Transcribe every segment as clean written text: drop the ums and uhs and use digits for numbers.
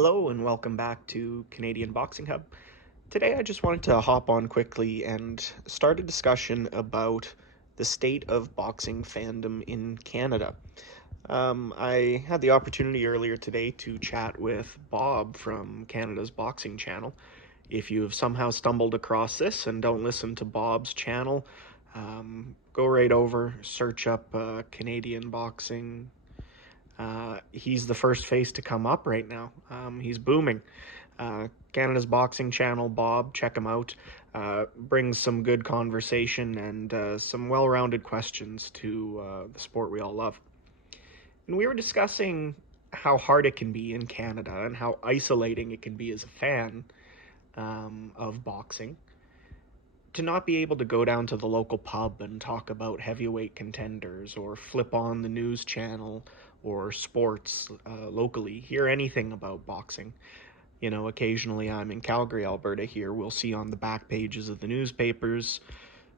Hello and welcome back to Canadian Boxing Hub. Today I just wanted to hop on quickly and start a discussion about the state of boxing fandom in Canada. I had the opportunity earlier today to chat with Bob from Canada's Boxing Channel. If you have somehow stumbled across this and don't listen to Bob's channel, go right over, search up Canadian Boxing. He's the first face to come up right now. He's booming. Canada's Boxing Channel, Bob, check him out. Brings some good conversation and some well rounded questions to the sport we all love. And we were discussing how hard it can be in Canada and how isolating it can be as a fan of boxing to not be able to go down to the local pub and talk about heavyweight contenders or flip on the news channel or sports locally, hear anything about boxing. You know, occasionally I'm in Calgary, Alberta here. We'll see on the back pages of the newspapers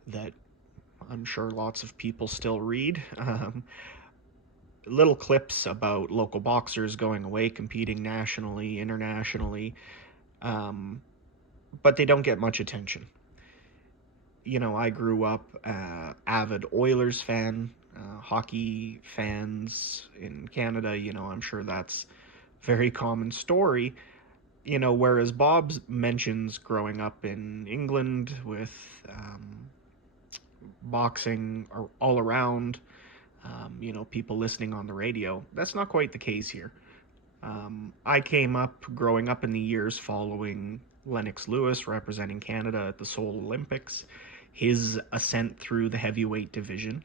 that I'm sure lots of people still read. Little clips about local boxers going away, competing nationally, internationally, but they don't get much attention. You know, I grew up avid Oilers fan, hockey fans in Canada. You know, I'm sure that's a very common story. You know, whereas Bob mentions growing up in England with boxing all around, you know, people listening on the radio. That's not quite the case here. I came up growing up in the years following Lennox Lewis representing Canada at the Seoul Olympics, his ascent through the heavyweight division,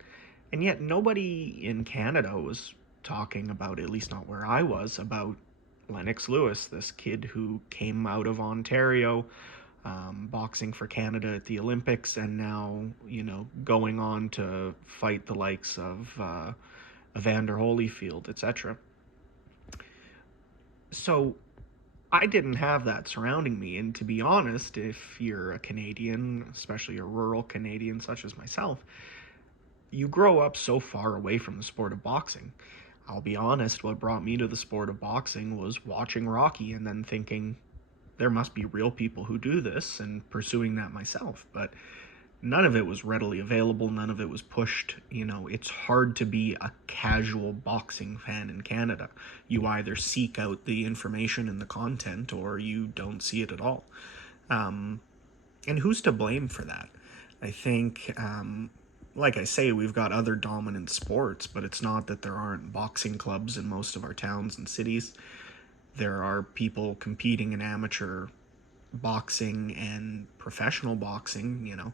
and yet nobody in Canada was talking about, at least not where I was, about Lennox Lewis, this kid who came out of Ontario, boxing for Canada at the Olympics, and now, you know, going on to fight the likes of Evander Holyfield, etc. So I didn't have that surrounding me. And to be honest, if you're a Canadian, especially a rural Canadian such as myself, you grow up so far away from the sport of boxing. I'll be honest, what brought me to the sport of boxing was watching Rocky and then thinking there must be real people who do this and pursuing that myself. But none of it was readily available. None of it was pushed. You know, it's hard to be a casual boxing fan in Canada. You either seek out the information and the content or you don't see it at all. And who's to blame for that? I think, like I say, we've got other dominant sports, but it's not that there aren't boxing clubs in most of our towns and cities. There are people competing in amateur boxing and professional boxing, you know.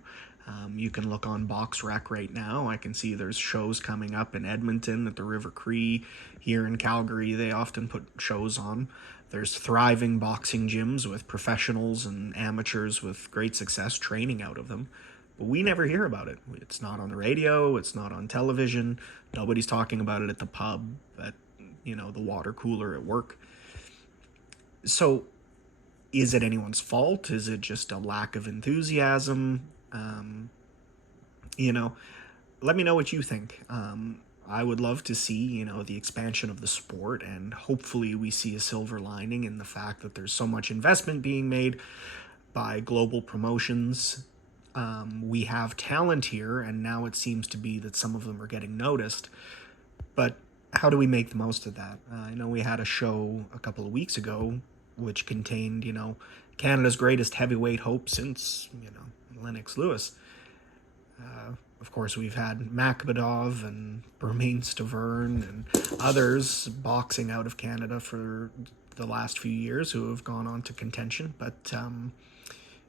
You can look on BoxRec right now. I can see there's shows coming up in Edmonton at the River Cree. Here in Calgary, they often put shows on. There's thriving boxing gyms with professionals and amateurs with great success training out of them. But we never hear about it. It's not on the radio. It's not on television. Nobody's talking about it at the pub, at, you know, the water cooler at work. So is it anyone's fault? Is it just a lack of enthusiasm? You know, let me know what you think. I would love to see, you know, the expansion of the sport, and hopefully we see a silver lining in the fact that there's so much investment being made by global promotions. We have talent here, and now it seems to be that some of them are getting noticed. But how do we make the most of that? I know we had a show a couple of weeks ago which contained, you know, Canada's greatest heavyweight hope since, you know, Lennox Lewis. Of course, we've had Makhmudov and Bermane Stavern and others boxing out of Canada for the last few years who have gone on to contention. But,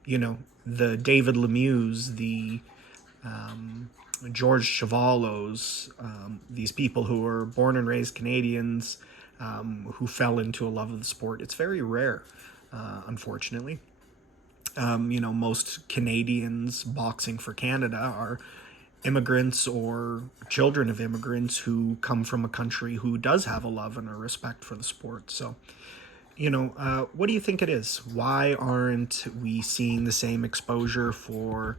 you know, the David Lemieux, the George Chavalos, these people who were born and raised Canadians, who fell into a love of the sport. It's very rare, unfortunately. You know, most Canadians boxing for Canada are immigrants or children of immigrants who come from a country who does have a love and a respect for the sport. So, you know, what do you think it is? Why aren't we seeing the same exposure for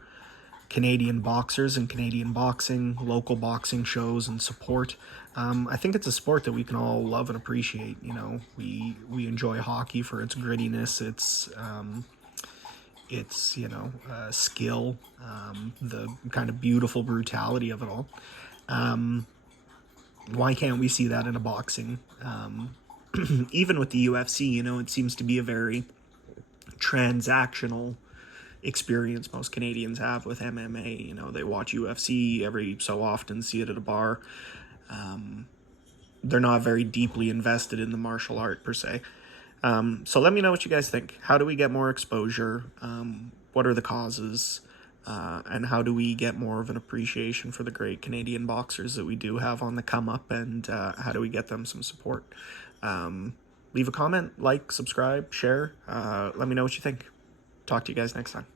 Canadian boxers and Canadian boxing, local boxing shows and support? I think it's a sport that we can all love and appreciate. You know, we enjoy hockey for its grittiness, its skill, the kind of beautiful brutality of it all. Um, why can't we see that in a boxing? Even with the UFC, you know, it seems to be a very transactional experience most Canadians have with MMA. You know, they watch UFC every so often, see it at a bar. They're not very deeply invested in the martial art per se. So let me know what you guys think. How do we get more exposure? What are the causes? And how do we get more of an appreciation for the great Canadian boxers that we do have on the come up? And how do we get them some support? Leave a comment, like, subscribe, share. Let me know what you think. Talk to you guys next time.